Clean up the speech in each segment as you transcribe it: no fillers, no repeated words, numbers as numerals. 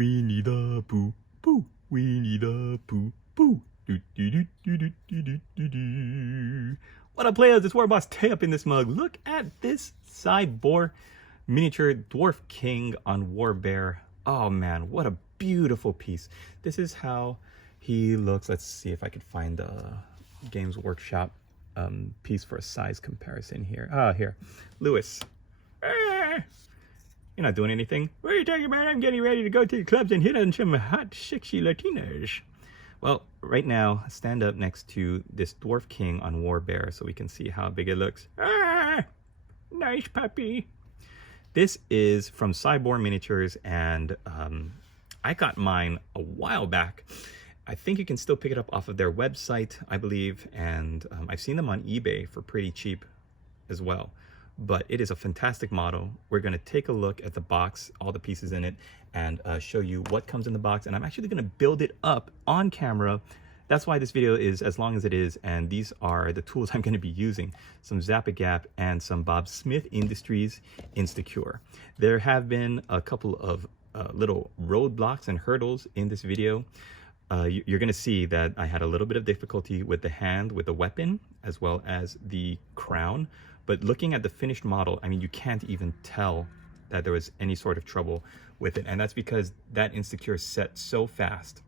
We need a poo poo. We need a poo poo. What up, players? It's Warboss Tay up in this mug. Look at this Scibor miniature Dwarf King on War Bear. Oh man, what a beautiful piece. This is how he looks. Let's see if I can find the Games Workshop piece for a size comparison here. Ah, here. Lewis. You're not doing anything. What are you talking about? I'm getting ready to go to the clubs and hit on some hot, sexy Latinas. Well, right now, stand up next to this Dwarf King on War Bear so we can see how big it looks. Ah, nice puppy. This is from Scibor Miniatures, and I got mine a while back. I think you can still pick it up off of their website, I believe, and I've seen them on eBay for pretty cheap as well. But it is a fantastic model. We're going to take a look at the box, all the pieces in it, and show you what comes in the box. And I'm actually going to build it up on camera. That's why this video is as long as it is. And these are the tools I'm going to be using. Some Zap-A-Gap and some Bob Smith Industries Instacure. There have been a couple of little roadblocks and hurdles in this video. You're going to see that I had a little bit of difficulty with the hand, with the weapon, as well as the crown. But looking at the finished model, I mean, you can't even tell that there was any sort of trouble with it. And that's because that Instacure set so fast.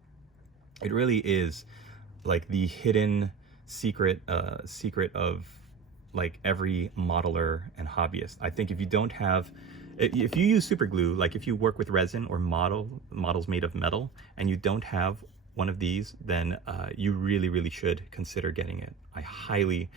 It really is like the hidden secret of like every modeler and hobbyist. I think if you don't have, if you use super glue, like if you work with resin or models made of metal, and you don't have one of these, then you really should consider getting it. I highly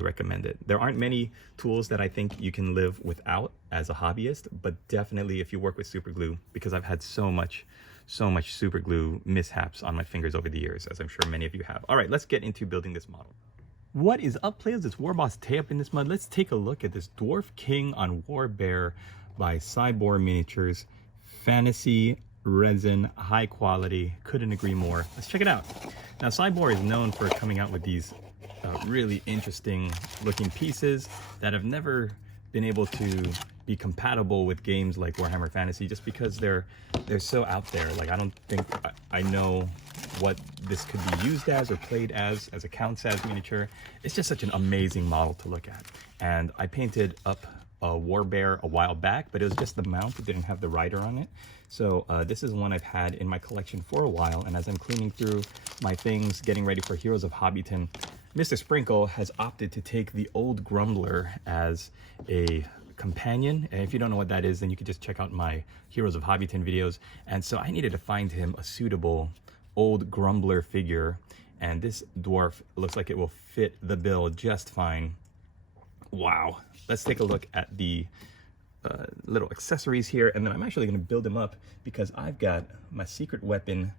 recommend it. There aren't many tools that I think you can live without as a hobbyist, but definitely if you work with super glue, because I've had so much super glue mishaps on my fingers over the years, as I'm sure many of you have. All right, let's get into building this model. What is up, players? It's Warboss Tay up in this mud. Let's take a look at this Dwarf King on War Bear by Scibor Miniatures. Fantasy resin, high quality, couldn't agree more. Let's check it out. Now, Scibor is known for coming out with these really interesting looking pieces that have never been able to be compatible with games like Warhammer Fantasy, just because they're so out there. Like, I don't think I know what this could be used as or played as a counts as miniature. It's just such an amazing model to look at. And I painted up a War Bear a while back, but it was just the mount. It didn't have the rider on it. So this is one I've had in my collection for a while, and as I'm cleaning through my things, getting ready for Heroes of Hobbyton, Mr. Sprinkle has opted to take the old Grumbler as a companion. And if you don't know what that is, then you can just check out my Heroes of Hobbyton videos. And so I needed to find him a suitable old Grumbler figure, and this dwarf looks like it will fit the bill just fine. Wow. Let's take a look at the little accessories here, and then I'm actually going to build them up because I've got my secret weapon,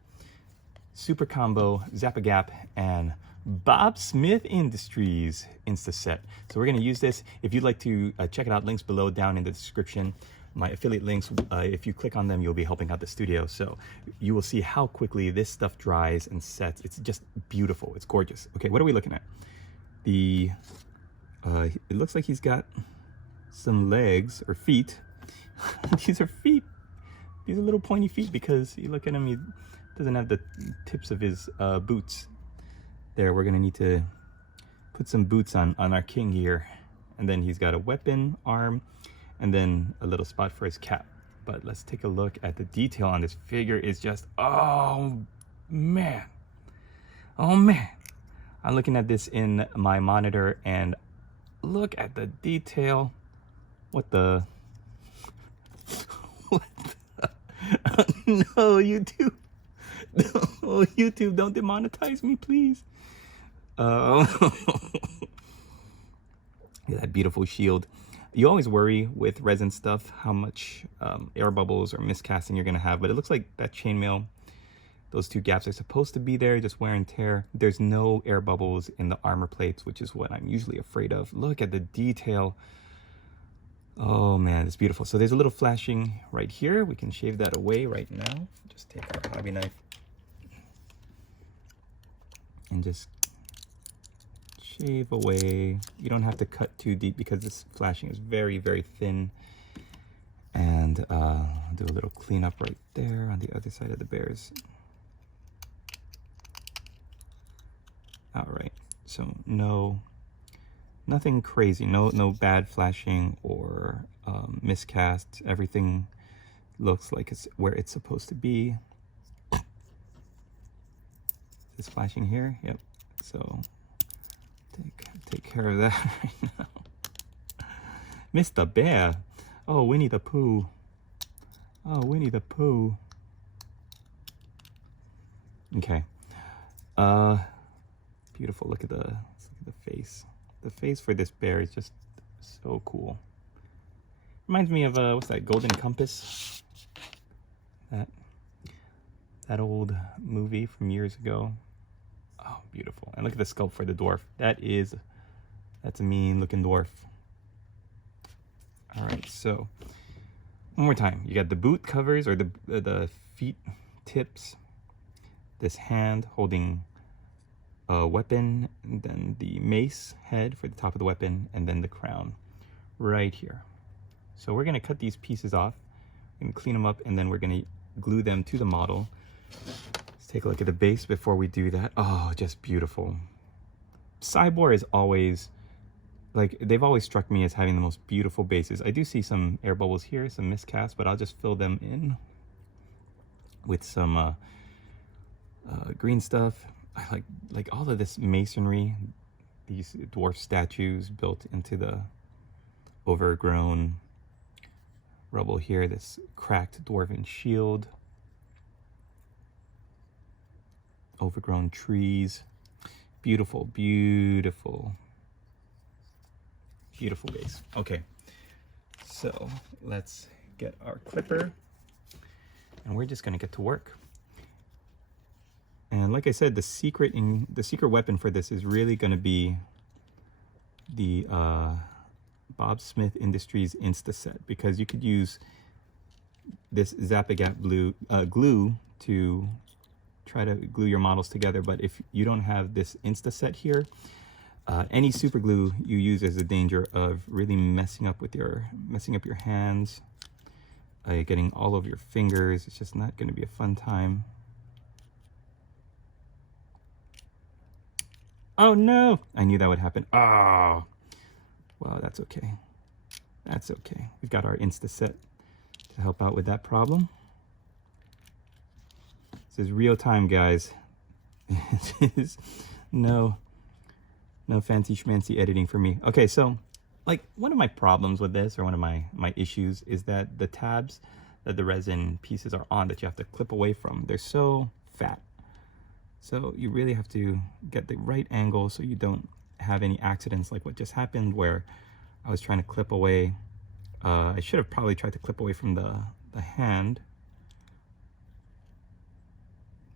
Super Combo, Zap-A-Gap, and Bob Smith Industries Insta Set. So we're going to use this. If you'd like to check it out, links below down in the description. My affiliate links, if you click on them, you'll be helping out the studio. So you will see how quickly this stuff dries and sets. It's just beautiful. It's gorgeous. Okay, what are we looking at? The it looks like he's got some legs or feet. These are feet. These are little pointy feet because you look at him, he doesn't have the tips of his boots. There, we're gonna need to put some boots on our king here. And then he's got a weapon arm and then a little spot for his cap. But let's take a look at the detail on this figure. It's just, oh man. I'm looking at this in my monitor and look at the detail. What the? What the? No, YouTube. No, YouTube, don't demonetize me, please. That beautiful shield. You always worry with resin stuff how much air bubbles or miscasting you're gonna have, but it looks like that chainmail, those two gaps are supposed to be there, just wear and tear. There's no air bubbles in the armor plates, which is what I'm usually afraid of. Look at the detail. Oh man, it's beautiful. So there's a little flashing right here. We can shave that away right now. Just take our hobby knife and just shave away. You don't have to cut too deep because this flashing is very thin. And do a little cleanup right there on the other side of the bears. All right, so nothing crazy, no bad flashing or miscasts. Everything looks like it's where it's supposed to be. Is flashing here? Yep. So take care of that right now. Mr. Bear. Oh, Winnie the Pooh. Oh, Winnie the Pooh. Okay. Beautiful. Look at the face. The face for this bear is just so cool. Reminds me of what's that? Golden Compass. That old movie from years ago. Oh, beautiful. And look at the sculpt for the dwarf. That's a mean looking dwarf. All right, so one more time. You got the boot covers, or the feet tips, this hand holding a weapon, and then the mace head for the top of the weapon, and then the crown right here. So we're gonna cut these pieces off and clean them up, and then we're gonna glue them to the model. Let's take a look at the base before we do that. Oh, just beautiful. Scibor is always, like, they've always struck me as having the most beautiful bases. I do see some air bubbles here, some miscast, but I'll just fill them in with some green stuff. I like all of this masonry, these dwarf statues built into the overgrown rubble here, this cracked dwarven shield, overgrown trees. Beautiful, beautiful, beautiful base. Okay, so let's get our clipper and we're just gonna get to work. And like I said, the secret weapon for this is really gonna be the Bob Smith Industries Insta Set, because you could use this Zap-A-Gap glue to try to glue your models together. But if you don't have this Insta Set here, any super glue you use has a danger of really messing up your hands, getting all over your fingers. It's just not going to be a fun time. Oh no! I knew that would happen. Oh, well, that's okay. That's okay. We've got our Insta Set to help out with that problem. This is real time, guys. This is no fancy schmancy editing for me. Okay, so like one of my problems with this, or one of my issues, is that the tabs that the resin pieces are on that you have to clip away from, they're so fat. So you really have to get the right angle so you don't have any accidents like what just happened, where I was trying to clip away. I should have probably tried to clip away from the hand,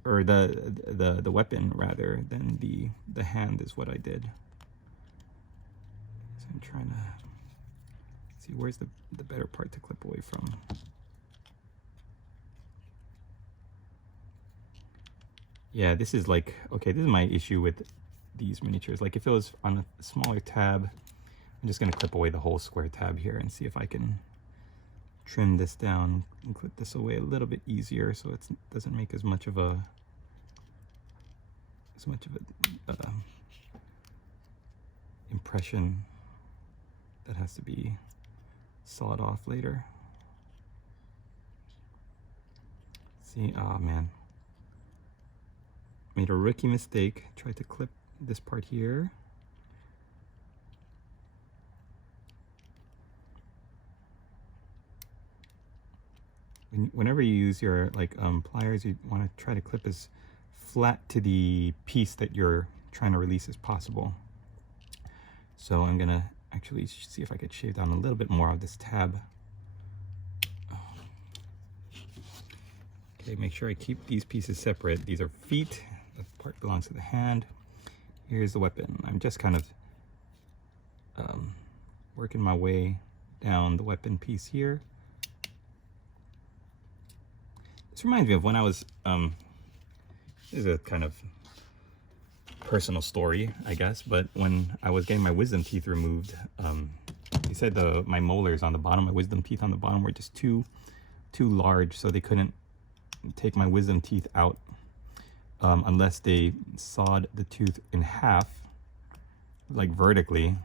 or the weapon rather than the hand is what I did. So I'm trying to see where's the better part to clip away from. Yeah, this is like, okay, this is my issue with these miniatures. Like if it was on a smaller tab, I'm just gonna clip away the whole square tab here and see if I can trim this down and clip this away a little bit easier so it doesn't make as much of a impression that has to be sawed off later. See, oh man. Made a rookie mistake. Tried to clip this part here. Whenever you use your pliers, you want to try to clip as flat to the piece that you're trying to release as possible. So I'm gonna actually see if I could shave down a little bit more of this tab. Okay, make sure I keep these pieces separate. These are feet. The part belongs to the hand. Here's the weapon. I'm just kind of working my way down the weapon piece here. This reminds me of when I was, this is a kind of personal story, I guess, but when I was getting my wisdom teeth removed He said my molars on the bottom, my wisdom teeth on the bottom were just too large, so they couldn't take my wisdom teeth out unless they sawed the tooth in half, like vertically,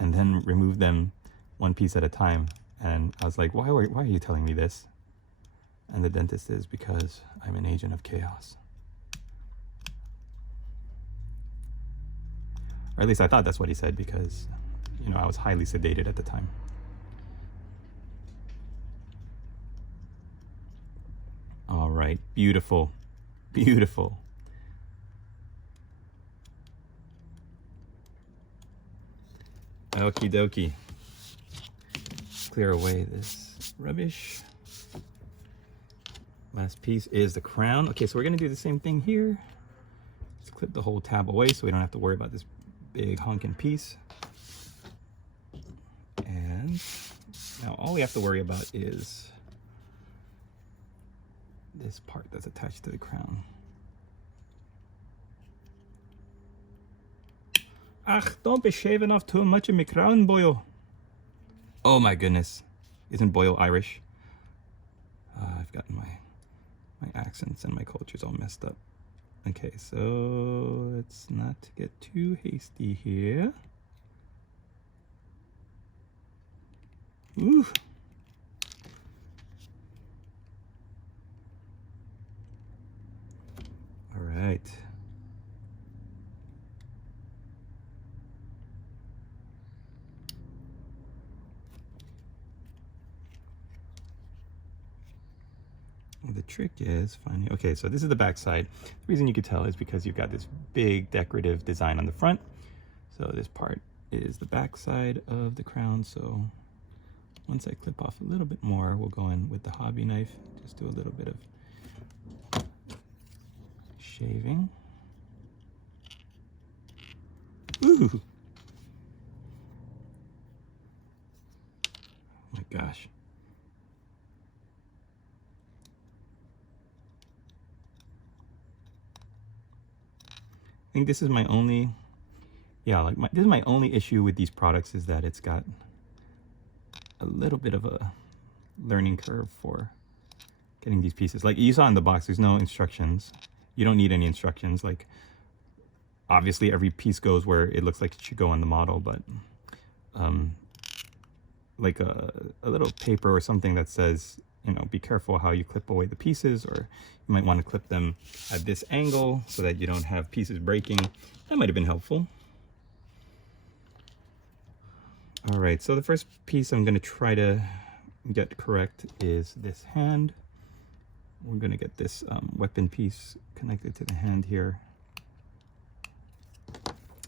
and then remove them one piece at a time. And I was like, why are you telling me this? And the dentist is, because I'm an agent of chaos. Or at least I thought that's what he said, because, you know, I was highly sedated at the time. All right, beautiful, beautiful. Okie dokie. Clear away this rubbish. Last piece is the crown. Okay, so we're gonna do the same thing here. Let's clip the whole tab away so we don't have to worry about this big honking piece. And now all we have to worry about is this part that's attached to the crown. Ach, don't be shaving off too much of my crown, Boyle. Oh my goodness. Isn't Boyle Irish? I've gotten my accents and my culture's all messed up. Okay, so let's not get too hasty here. Ooh. All right. The trick is finding, okay, so this is the back side. The reason you could tell is because you've got this big decorative design on the front. So this part is the back side of the crown. So once I clip off a little bit more, we'll go in with the hobby knife. Just do a little bit of shaving. Ooh. Oh my gosh. I think this is my only, this is my only issue with these products, is that it's got a little bit of a learning curve for getting these pieces. Like you saw in the box, there's no instructions. You don't need any instructions. Like obviously every piece goes where it looks like it should go on the model, but like a little paper or something that says, you know, be careful how you clip away the pieces, or you might want to clip them at this angle so that you don't have pieces breaking. That might have been helpful. All right, so the first piece I'm going to try to get correct is this hand. We're going to get this weapon piece connected to the hand here.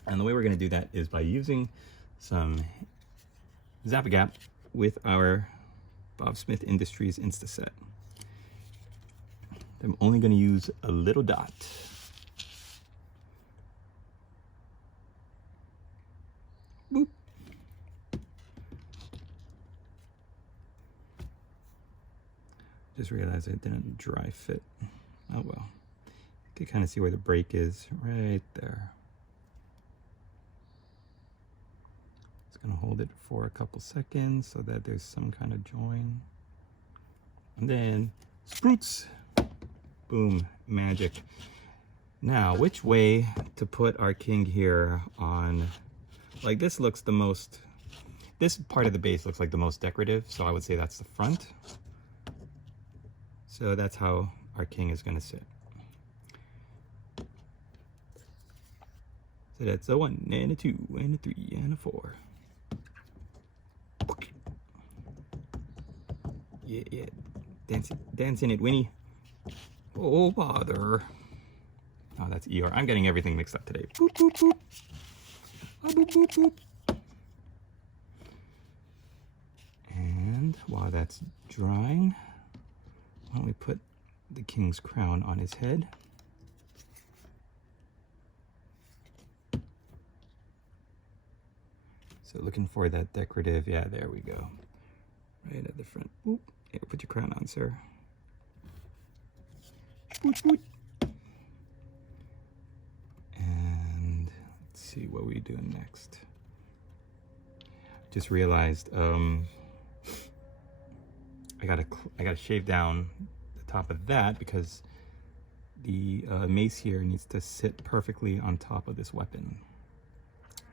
And the way we're going to do that is by using some Zap-A-Gap with our Bob Smith Industries Instaset. I'm only going to use a little dot. Boop. Just realized it didn't dry fit. Oh well. You can kind of see where the break is right there. Gonna hold it for a couple seconds so that there's some kind of join, and then spruts, boom, magic. Now, which way to put our king here on? Like this looks the most, this part of the base looks like the most decorative, so I would say that's the front. So that's how our king is going to sit. So that's a 1 and a 2 and a 3 and a 4. Yeah, dancing it, Winnie. Oh, bother. Oh, that's ER. I'm getting everything mixed up today. Boop, boop, boop. Ah, boop, boop, boop. And while that's drying, why don't we put the king's crown on his head. So looking for that decorative, yeah, there we go. Right at the front. Oop. Here, put your crown on, sir. Boot, boot. And let's see what we're doing next. just realized I gotta shave down the top of that because the mace here needs to sit perfectly on top of this weapon.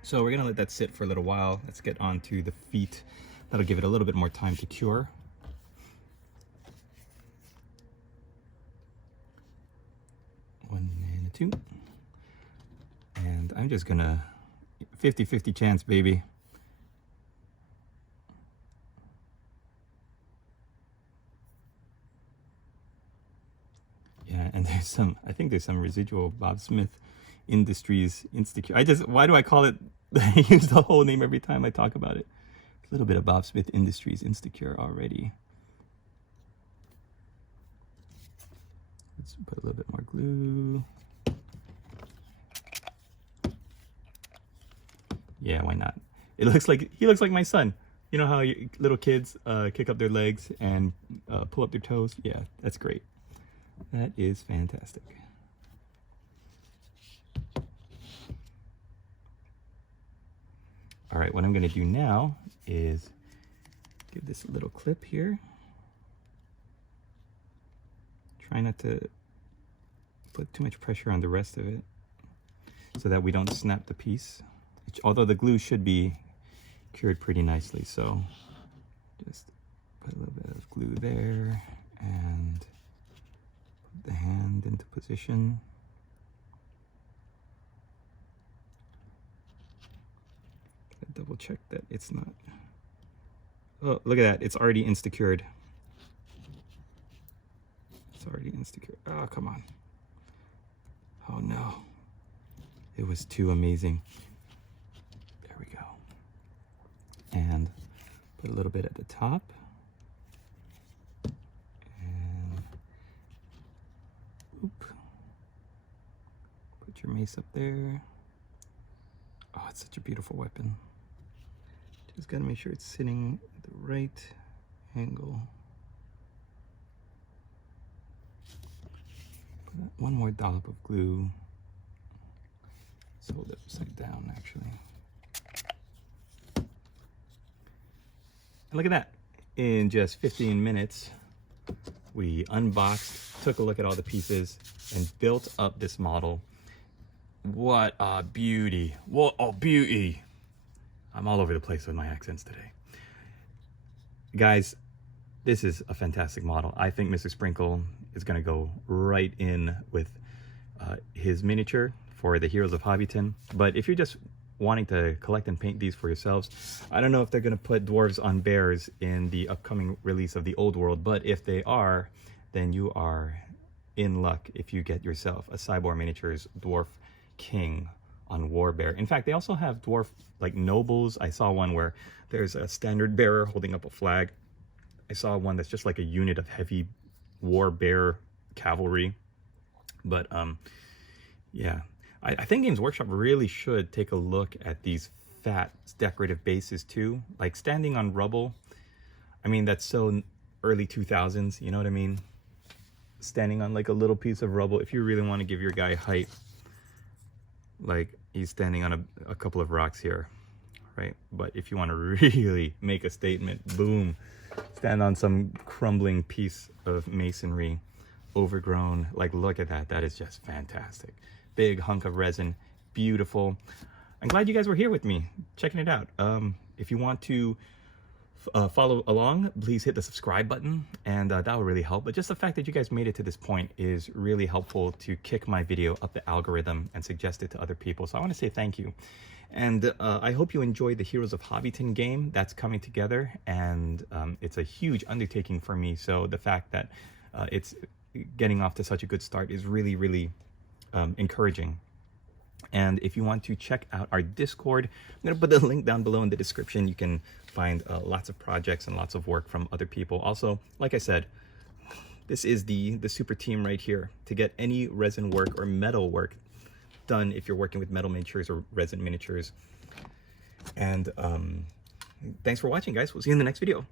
So we're gonna let that sit for a little while. Let's get on to the feet. That'll give it a little bit more time to cure. One and a two. And I'm just gonna 50-50 chance, baby. Yeah, and there's some, I think there's some residual Bob Smith Industries Insticure. Why do I call it, I use the whole name every time I talk about it. A little bit of Bob Smith Industries Insticure already. Let's put a little bit more glue. Yeah, why not? He looks like my son. You know how little kids kick up their legs and pull up their toes? Yeah, that's great. That is fantastic. All right, what I'm gonna do now is give this a little clip here. Try not to put too much pressure on the rest of it so that we don't snap the piece. Although the glue should be cured pretty nicely, so just put a little bit of glue there and put the hand into position. Double check that it's not. Oh, look at that, it's already insta-cured. It's already insta-cured. Oh, come on. Oh no, it was too amazing. There we go. And put a little bit at the top. And oop. Put your mace up there. Oh, it's such a beautiful weapon. Just gotta make sure it's sitting at the right angle. Put one more dollop of glue. Let's hold it upside down, actually. And look at that. In just 15 minutes, we unboxed, took a look at all the pieces, and built up this model. What a beauty. What a beauty. I'm all over the place with my accents today. Guys, this is a fantastic model. I think Mr. Sprinkle is gonna go right in with his miniature for the Heroes of Hobbyton. But if you're just wanting to collect and paint these for yourselves, I don't know if they're gonna put dwarves on bears in the upcoming release of the Old World, but if they are, then you are in luck if you get yourself a Scibor Miniatures Dwarf King on War Bear. In fact, they also have dwarf like nobles. I saw one where there's a standard bearer holding up a flag. I saw one that's just like a unit of heavy war bear cavalry. But yeah, I think Games Workshop really should take a look at these fat decorative bases too. Like standing on rubble. I mean, that's so early 2000s, you know what I mean? Standing on like a little piece of rubble. If you really want to give your guy height, like he's standing on a couple of rocks here, right? But if you want to really make a statement, boom, stand on some crumbling piece of masonry, overgrown. Like, look at that. That is just fantastic. Big hunk of resin, beautiful. I'm glad you guys were here with me, checking it out. If you want to follow along, please hit the subscribe button, and that will really help. But just the fact that you guys made it to this point is really helpful to kick my video up the algorithm and suggest it to other people. So I want to say thank you. And I hope you enjoyed the Heroes of Hobbyton game that's coming together, and it's a huge undertaking for me. So the fact that it's getting off to such a good start is really, really encouraging. And if you want to check out our Discord, I'm going to put the link down below in the description. You can find lots of projects and lots of work from other people. Also, like I said, this is the super team right here to get any resin work or metal work done if you're working with metal miniatures or resin miniatures. And thanks for watching, guys. We'll see you in the next video.